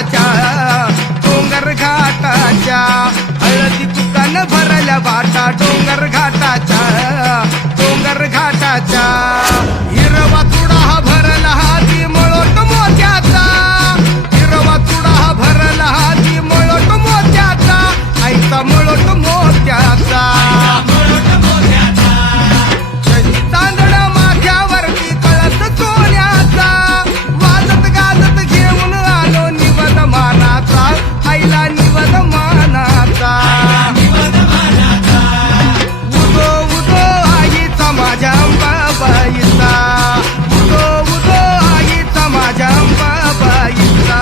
घाटाच्या डोंगर घाटाच्या हळदी कुकानं भरल्या बाटा डोंगर घाटाच्या डोंगर घाटाच्या हिरवा चुडा हा भरला हाती मळोट मोत्याचा हिरवा चुडा हा भरला हाती मळोट मोत्याचा आईचा मळोट मोत्याचा तांदळ माथ्यावरती कळस सोन्याचा वाजत गाजत घेऊन आलो निवद मानाचा आईला निवद मानाचा उदो उदो आईचा माझ्या अंबाबाईचा उदो उदो आईचा माझ्या अंबाबाईचा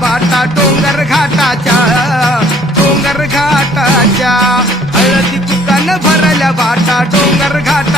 बाटा डोंगर घाटाच्या डोंगर घाटाच्या हळदी कुकानं भरल्या बाटा डोंगर घाट